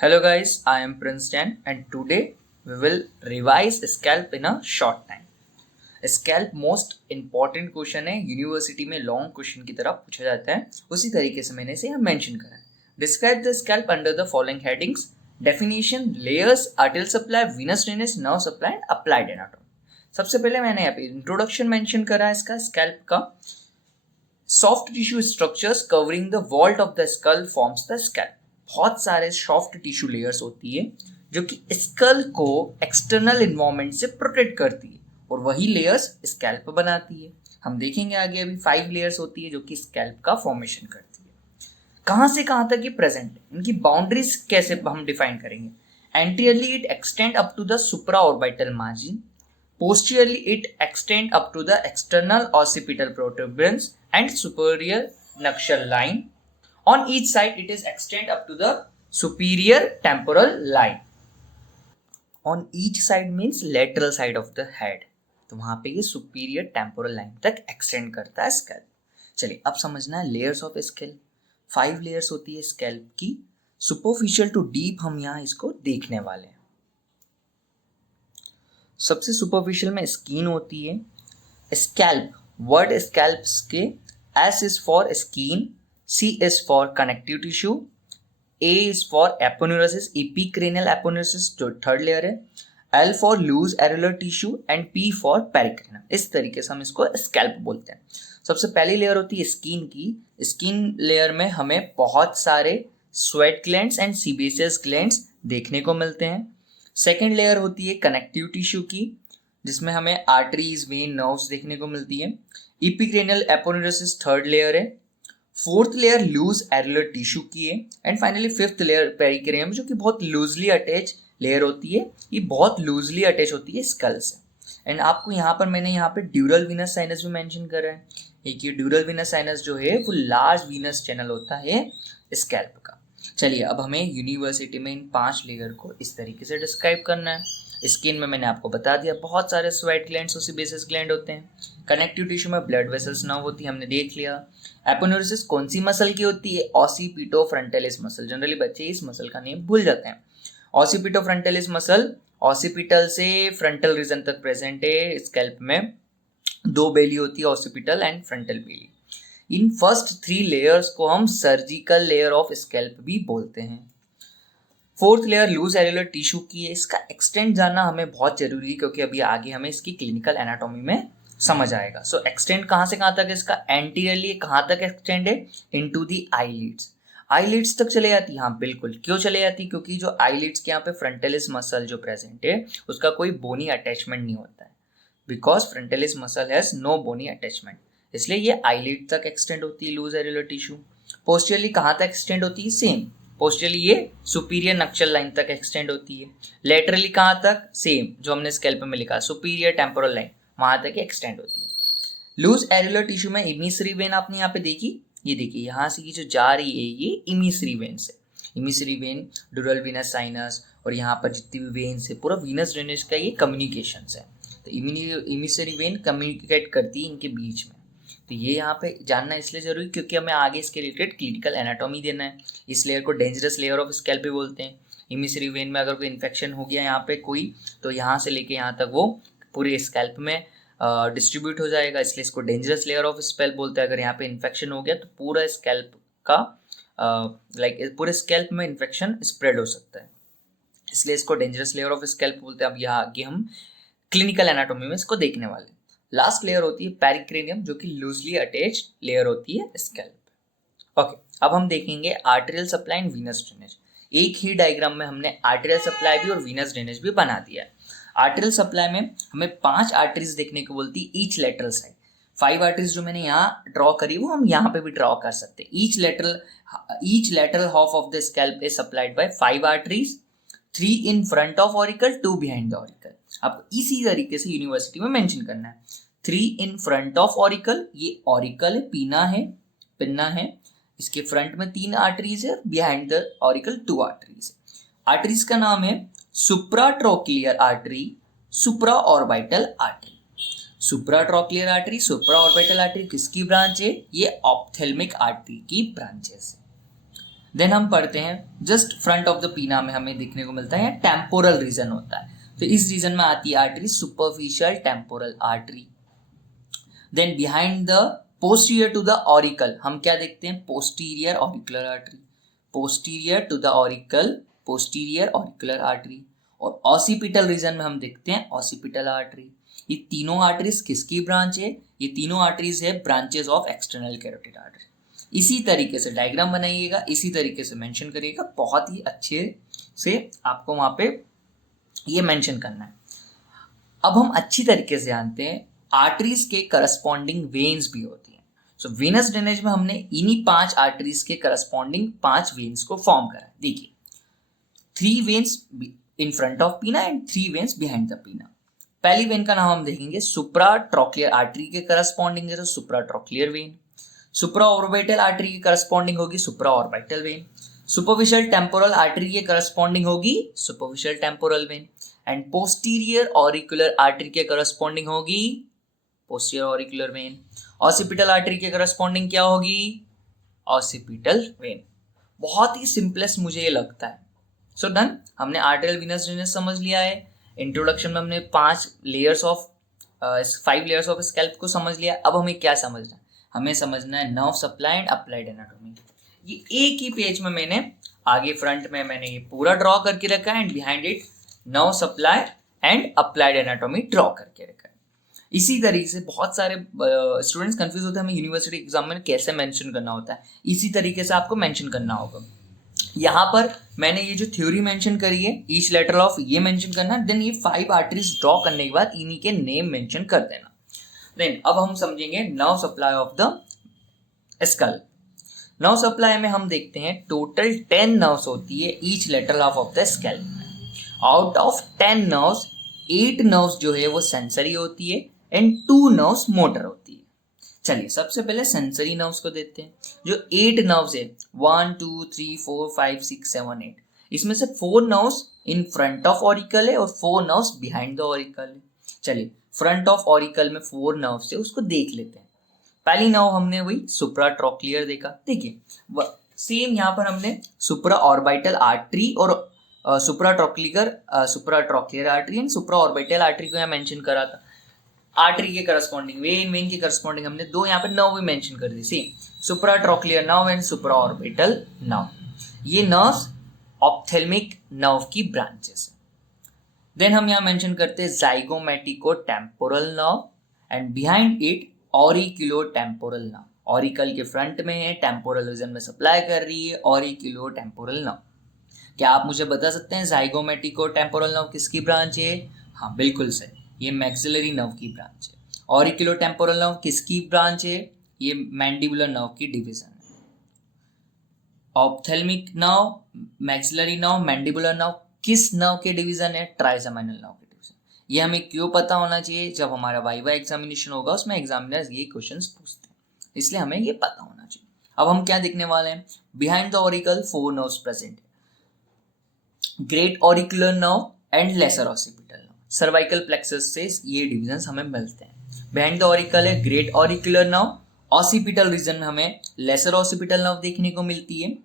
Hello guys, I am Prince Jan and today we will revise scalp in a short time. Scalp most important question है, university में long question की तरह पूछा जाता है, उसी तरीके से मैंने इसे यहाँ मेंशन करा है. Describe the scalp under the following headings: definition, layers, arterial supply, Venus drainage, nerve supply and applied anatomy. सबसे पहले मैंने यहाँ पे इंट्रोडक्शन मेंशन करा है इसका स्कैल्प का. Soft tissue structures covering the vault of the skull forms the scalp. बहुत सारे सॉफ्ट टिश्यू लेयर्स होती है जो कि स्कल को एक्सटर्नल इन्वायरमेंट से प्रोटेक्ट करती है और वही लेयर्स स्कैल्प बनाती है. हम देखेंगे आगे, अभी 5 लेयर्स होती है जो कि स्कैल्प का फॉर्मेशन करती है. कहाँ से कहाँ तक ये प्रेजेंट है, इनकी बाउंड्रीज कैसे हम डिफाइन करेंगे. Anteriorly it extend up to the supraorbital margin. Posteriorly, it extend up to the external occipital protuberance and superior nuchal line. On each side, it is extend up to the superior temporal line. On each side means lateral side of the head. तो वहाँ पे ये superior temporal line तक extend करता है scalp. चलिए अब समझना है layers of scalp. 5 layers होती है scalp की. Superficial to deep हम यहाँ इसको देखने वाले हैं. सबसे सुपरफिशियल में स्किन होती है. स्कैल्प, वर्ड स्कैल्प्स के S is for skin, C is for connective tissue, A is for aponeurosis, epicranial aponeurosis जो थर्ड लेयर है, L for loose areolar tissue and P for pericranium. इस तरीके से हम इसको स्कैल्प बोलते हैं. सबसे पहली लेयर होती है स्किन की. स्किन लेयर में हमें बहुत सारे sweat glands and sebaceous glands देखने को मिलते हैं. सेकेंड लेयर होती है कनेक्टिव टिश्यू की, जिसमें हमें आर्टरीज, वेन, नर्व्स देखने को मिलती है. एपिक्रेनियल एपोन्यूरोसिस थर्ड लेयर है. Fourth layer loose areolar tissue की है. एंड फाइनली फिफ्थ लेयर पेरिक्रेनियम, जो कि बहुत लूजली अटैच लेयर होती है. ये बहुत लूजली अटैच होती है स्कल से. एंड आपको यहाँ पर मैंने यहाँ पे ड्यूरल वीनस साइनस भी मेंशन करा है. एक ये ड्यूरल वीनस साइनस जो है वो लार्ज वीनस चैनल होता है स्कैल्प का. चलिए अब हमें यूनिवर्सिटी में इन 5 लेयर को इस तरीके से डिस्क्राइब करना है. स्किन में मैंने आपको बता दिया बहुत सारे स्वेट ग्लैंड्स और सीबेसियस ग्लैंड होते हैं. कनेक्टिव टिश्यू में ब्लड वेसल्स नर्व होती है, हमने देख लिया. एपोन्यूरोसिस कौन सी मसल की होती है? ऑसिपिटोफ्रंटलिस मसल. जनरली बच्चे इस मसल का नेम भूल जाते हैं. ऑसिपिटोफ्रंटलिस मसल ऑसिपिटल से फ्रंटल रीजन तक प्रेजेंट है. स्कैल्प में 2 बेली होती है, occipital and frontal belly. In first 3 layers को हम सर्जिकल लेयर ऑफ स्कैल्प भी बोलते हैं. Fourth layer loose areolar tissue की है. इसका एक्सटेंड जानना हमें बहुत जरूरी है क्योंकि अभी आगे हमें इसकी क्लिनिकल एनाटॉमी में समझ आएगा. सो एक्सटेंड कहाँ से कहाँ तक है इसका? एंटीरियरली कहाँ तक एक्सटेंड है? Into the eyelids. आईलिड्स तक चले जाती है. हाँ बिल्कुल. क्यों चले जाती है? क्योंकि जो आईलिड्स के यहाँ पे फ्रंटलिस मसल जो प्रेजेंट है उसका कोई बोनी अटैचमेंट नहीं होता है. Because frontalis muscle has no bony attachment, इसलिए ये आईलिड तक एक्सटेंड होती है लूज एरुलर टिश्यू. पोस्टियरली कहाँ तक एक्सटेंड होती है? सेम. पोस्टियरली ये सुपीरियर नक्शल लाइन तक एक्सटेंड होती है. लेटरली कहाँ तक? सेम जो हमने स्कैल्प में लिखा, सुपीरियर टेम्पोरल लाइन, वहां तक एक्सटेंड होती है. लूज एरुलर टिश्यू में इमिसरी वेन आपने यहाँ पे देखी, ये देखिए यहाँ से ये जो जा रही है ये इमिसरी वेन से. इमिसरी वेन, ड्यूरल वीनस साइनस और यहाँ पर जितनी भी वेन्स है पूरा वीनस ड्रेनेज का ये कम्युनिकेशन है. तो इमिसरी वेन कम्युनिकेट करती है इनके बीच में. तो ये यहाँ पे जानना इसलिए जरूरी क्योंकि हमें आगे इसके रिलेटेड क्लिनिकल एनाटॉमी देना है. इस लेयर को डेंजरस लेयर ऑफ स्कैल्प भी बोलते हैं. इमिसरी वेन में अगर कोई इन्फेक्शन हो गया यहाँ पे कोई, तो यहाँ से लेके यहाँ तक वो पूरे स्कैल्प में डिस्ट्रीब्यूट हो जाएगा, इसलिए इसको डेंजरस लेयर ऑफ स्कैल्प बोलते हैं. अगर यहाँ पे इन्फेक्शन हो गया तो पूरा स्कैल्प का पूरे स्कैल्प में इन्फेक्शन स्प्रेड हो सकता है, इसलिए इसको डेंजरस लेयर ऑफ स्कैल्प बोलते हैं. अब यहाँ आगे हम क्लिनिकल एनाटॉमी में इसको देखने वाले. लास्ट लेयर होती है पेरिक्रेनियम, जो कि लूजली अटैच्ड लेयर होती है स्कैल्प. ओके, अब हम देखेंगे arterial supply and Venus drainage. एक ही डायग्राम में हमने आर्टेरियल सप्लाई भी और वीनस ड्रेनेज भी बना दिया है. आर्टेरियल सप्लाई में हमें 5 आर्टरीज देखने को बोलती है ईच लेटरल साइड. 5 आर्टरीज जो मैंने यहाँ ड्रॉ करी वो हम यहाँ पे भी ड्रॉ कर सकते हैं. Each lateral half of the scalp is supplied by 5 arteries, 3 in front of auricle, 2 behind the auricle. आपको इसी तरीके से यूनिवर्सिटी में मेंशन करना है. 3 इन फ्रंट ऑफ ऑरिकल, ये ऑरिकल है, पिन्ना है. इसके फ्रंट में 3 आर्टरीज है, बिहाइंड द ऑरिकल 2 आर्टरीज है. आर्टरीज का नाम है सुप्राट्रोक्लियर आर्टरी, सुप्रा ऑर्बिटल आर्टरी. सुप्राट्रोक्लियर आर्टरी, सुप्रा ऑर्बिटल आर्टरी किसकी ब्रांच है? ये ऑप्थेल्मिक आर्टरी की ब्रांचेस है. देन हम पढ़ते हैं जस्ट फ्रंट ऑफ द पीना में हमें देखने को मिलता है टेम्पोरल रीजन होता है, तो इस रीजन में आती है artery superficial temporal artery. Then behind the posterior to the auricle हम क्या देखते हैं posterior auricular artery, posterior to the auricle posterior auricular artery. और ऑसिपिटल रीजन में हम देखते हैं ऑसिपिटल आर्टरी। ये तीनों आर्टरीज किसकी ब्रांच है, ये तीनों आर्टरीज है branches of external carotid artery. इसी तरीके से डायग्राम बनाइएगा, इसी तरीके से मेंशन करिएगा, बहुत ही अच्छे से आपको वहां पे ये मेंशन करना है। अब हम अच्छी तरीके से जानते हैं आर्टरीज के करस्पॉन्डिंग वेन्स भी होती हैं। सो वेनस ड्रेनेज में हमने इन्हीं 5 आर्टरीज के करस्पॉन्डिंग 5 वेन्स को फॉर्म करा। देखिए 3 veins in front of pinna and 3 veins behind the pinna. पहली वेन का नाम हम देखेंगे सुप्रा ट्रोक्लियर आर्टरी के करस्पॉन्डिंग है तो supratrochlear vein. Supraorbital artery के करस्पॉन्डिंग होगी supraorbital vein. Superficial temporal artery के करस्पॉन्डिंग होगी superficial temporal vein. And posterior auricular artery के करस्पॉन्डिंग होगी posterior auricular vein. Occipital artery के करस्पॉन्डिंग क्या होगी ऑसिपिटल वेन। बहुत ही सिंपलेस्ट मुझे ये लगता है। सो डन, हमने आर्टेरियल वीनस ड्रेनेज समझ लिया है। इंट्रोडक्शन में हमने 5 layers of 5 layers of scalp को समझ लिया। अब हमें क्या समझना है, हमें समझना है nerve supply and applied anatomy. ये एक ही पेज में मैंने आगे फ्रंट में मैंने ये पूरा ड्रॉ करके रखा है and behind it nerve supply and applied anatomy draw करके रखा है। इसी तरीके से बहुत सारे स्टूडेंट्स कंफ्यूज होते हैं हमें यूनिवर्सिटी एग्जाम में कैसे मेंशन करना होता है, इसी तरीके से आपको मेंशन करना होगा। यहाँ पर मैंने ये जो थ्योरी मेंशन करी है ईच लेटर ऑफ ये मेंशन करना, देन ये 5 आर्टरीज ड्रॉ करने के बाद इन्हीं के नेम मेंशन कर देना। देन अब हम समझेंगे nerve supply of the skull. Nerve supply में हम देखते हैं टोटल 10 नर्व्स होती है each later of the scalp में। आउट ऑफ 10 नर्व्स 8 नर्व्स जो है वो सेंसरी होती है एंड 2 नर्व्स मोटर होती है। चलिए सबसे पहले सेंसरी नर्व्स को देखते हैं। जो 8 नर्व्स है 1 2 3 4 5 6 7 8, इसमें से 4 nerves in front of auricle है और 4 नर्व्स बिहाइंड द ऑरिकल है। चलिए फ्रंट ऑफ ऑरिकल में 4 नर्व्स है उसको देख लेते हैं। पहली नर्व हमने वही सुप्रा ट्रोक्लियर देखा। देखिए सेम यहाँ पर हमने सुप्रा ऑर्बिटल आर्टरी और supratrochlear artery and supraorbital artery को यहाँ मेंशन करा था। आर्टरी के करस्पॉन्डिंग वेन के करस्पॉन्डिंग हमने 2 यहाँ पे नर्व भी मेंशन कर दी। Same supratrochlear nerve and supraorbital nerve, ये नर्व्स ऑप्थेल्मिक नर्व की ब्रांचेस है। देन हम यहाँ मेंशन करते हैं zygomaticotemporal nerve and behind it auriculotemporal nerve. Auricle के फ्रंट में है, टेम्पोरल रीजन में सप्लाई कर रही है ऑरिकुलो टेम्पोरल नर्व। क्या आप मुझे बता सकते हैं जाइगोमेटिको टेम्पोरल नर्व किसकी ब्रांच है? हाँ बिल्कुल सही, ये मैक्सिलरी नर्व की ब्रांच है। ऑरिकुलो टेम्पोरल नर्व किसकी ब्रांच है? ये मैंडिबुलर नर्व की डिवीजन है। Ophthalmic nerve, maxillary nerve, mandibular nerve किस नर्व के डिवीजन है? ट्राइजेमिनल नर्व के डिवीजन। ये हमें क्यों पता होना चाहिए? जब हमारा वाइवा एग्जामिनेशन होगा उसमें एग्जामिनर्स ये क्वेश्चंस पूछते हैं, इसलिए हमें ये पता होना चाहिए। अब हम क्या देखने वाले हैं? Behind the auricle 4 nerves present है, great auricular nerve and lesser occipital nerve. Cervical plexus से ये डिविजन्स हमें मिलते हैं। बिहाइंड द ऑरिकल है great auricular nerve, occipital region में हमें लेसर ऑसिपिटल नर्व देखने को मिलती है,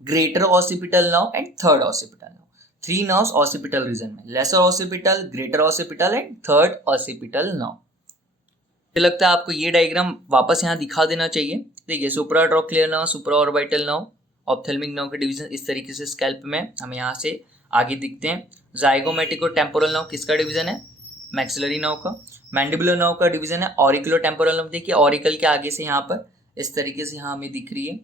greater occipital nerve and third occipital nerve. 3 nerves occipital region में, lesser occipital, greater occipital and third occipital nerve. मुझे लगता है आपको ये डायग्राम वापस यहाँ दिखा देना चाहिए। देखिए सुप्रा ट्रोक्लियर नर्व, सुप्रा ऑर्बिटल नर्व, ऑप्थेल्मिक नर्व के डिवीजन इस तरीके से स्कैल्प में हमें यहाँ से आगे दिखते हैं। जाइगोमेटिको टेम्पोरल नर्व किसका डिवीजन है? मैक्सिलरी नर्व का। मैंडिबुलर नर्व का डिवीजन है ऑरिकुलो टेम्पोरल नर्व। देखिए ऑरिकल के आगे से यहाँ पर इस तरीके से यहाँ हमें दिख रही है।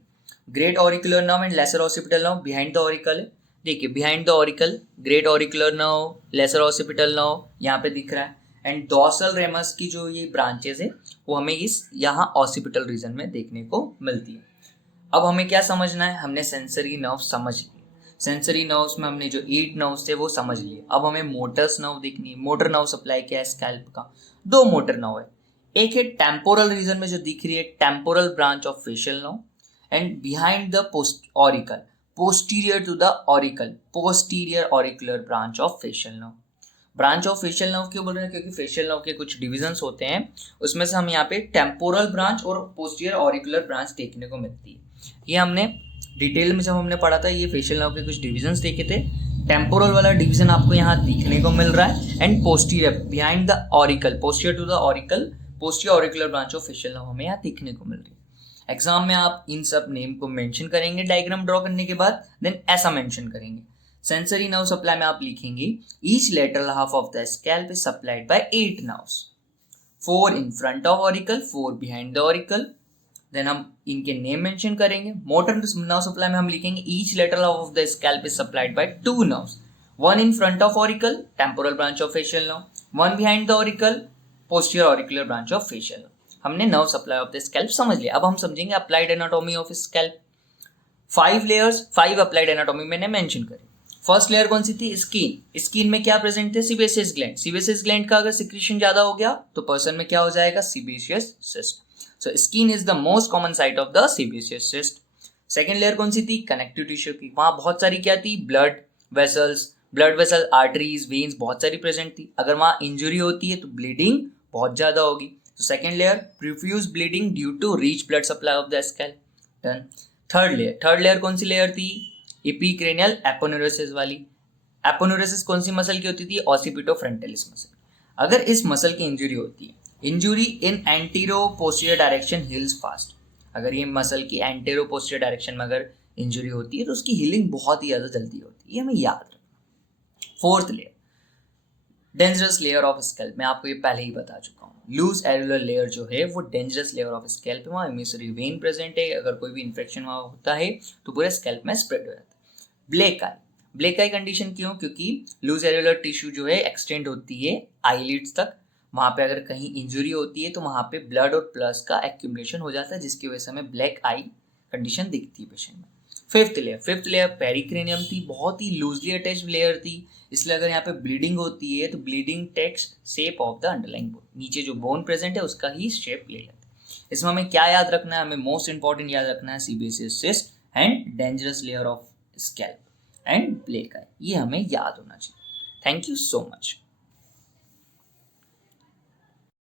Great auricular nerve and lesser occipital nerve behind the auricle है। देखिए behind the auricle great auricular nerve, lesser occipital nerve यहाँ पे दिख रहा है एंड डॉर्सल रेमस की जो ये ब्रांचेस है वो हमें इस यहाँ ऑसिपिटल रीजन में देखने को मिलती है। अब हमें क्या समझना है? हमने सेंसरी नर्व समझ लिए। सेंसरी नर्व्स में हमने जो 8 नर्व्स थे वो समझ लिए। अब हमें मोटर्स नर्व देखनी है। मोटर नर्व सप्लाई क्या है स्कैल्प का? 2 मोटर नर्व है। एक है टेम्पोरल रीजन में जो दिख रही है temporal branch of facial nerve and behind the auricle posterior to the auricle posterior auricular branch of facial nerve. Branch of facial nerve क्यों बोल रहे हैं? क्योंकि फेशियल नर्व के कुछ डिविजन्स होते हैं, उसमें से हम यहाँ पे टेम्पोरल ब्रांच और पोस्टीरियर ऑरिकुलर ब्रांच देखने को मिलती है। ये हमने डिटेल में जब हमने पढ़ा था ये फेशियल नर्व के कुछ डिविजन्स देखे थे। टेम्पोरल वाला डिवीजन आपको यहाँ दिखने को मिल रहा है and posterior behind the auricle, posterior to the auricle, posterior auricular branch of facial nerve हमें यहाँ दिखने को मिल रही है। एग्जाम में आप इन सब नेम को मेंशन करेंगे डायग्राम ड्रॉ करने के बाद, देन ऐसा मेंशन करेंगे। सेंसरी नर्व सप्लाई में आप लिखेंगे each lateral half of the scalp is supplied by 8 nerves, 4 in front of auricle, 4 behind the auricle। देन हम इनके नेम मेंशन करेंगे। मोटर नर्व सप्लाई में हम लिखेंगे each lateral half of the scalp is supplied by 2 nerves, 1 in front of auricle, temporal branch of facial nerve, 1 behind the auricle, posterior auricular branch of facial nerve। हमने nerve supply of the scalp समझ लिया। अब हम समझेंगे applied anatomy of scalp. 5 layers, 5 applied anatomy मैंने mention करी। First layer कौन सी थी? स्किन। स्किन में क्या प्रेजेंट थे? Sebaceous gland. सीबेसियस ग्लैंड का अगर सिक्रीशन ज्यादा हो गया तो पर्सन में क्या हो जाएगा? Sebaceous cyst. So skin is the most common site of the sebaceous cyst. Second layer कौन सी थी? कनेक्टिव टिश्यू की। वहां बहुत सारी क्या थी? ब्लड वेसल, आर्टरीज, वेन्स बहुत सारी प्रेजेंट थी। अगर वहां इंजुरी होती है तो ब्लीडिंग बहुत ज्यादा होगी। तो second layer profuse bleeding due to rich blood supply of the scalp. Done. Third layer कौन सी लेयर थी? एपिक्रेनियल एपोनेुरोसिस वाली। एपोनेुरोसिस कौन सी मसल की होती थी? Occipitofrontalis muscle. अगर इस मसल की इंजुरी होती है, injury in anteroposterior direction heals fast. अगर ये मसल की एंटीरो पोस्टीरियर डायरेक्शन में अगर इंजुरी होती है तो उसकी हीलिंग बहुत ही ज्यादा जल्दी होती है, ये हमें याद रखना। Fourth layer dangerous layer of scalp, मैं आपको ये पहले ही बता चुका हूँ। लूज एरुलर लेयर जो है वो डेंजरस लेयर ऑफ स्कैल्प है। वहाँ एमिसरी वेन प्रेजेंट है, अगर कोई भी इन्फेक्शन वहाँ होता है तो पूरे स्कैल्प में स्प्रेड हो जाता है। ब्लैक आई कंडीशन क्यों? क्योंकि लूज एरुलर टिश्यू जो है एक्सटेंड होती है आईलिड्स तक। वहाँ पे अगर कहीं इंजुरी होती है तो वहाँ पे ब्लड और प्लस का एक्यूमुलेशन हो जाता है, जिसकी वजह से हमें ब्लैक आई कंडीशन दिखती है पेशेंट में। फिफ्थ लेयर पेरिक्रेनियम थी, बहुत ही लूजली अटैच्ड लेयर थी, इसलिए अगर यहाँ पे ब्लीडिंग होती है तो bleeding takes shape of the underlying bone, नीचे जो बोन प्रेजेंट है उसका ही शेप ले लेते हैं। इसमें हमें क्या याद रखना है? हमें मोस्ट इंपॉर्टेंट याद रखना है sebaceous cyst and dangerous layer of scalp and black eye, ये हमें याद होना चाहिए। Thank you so much.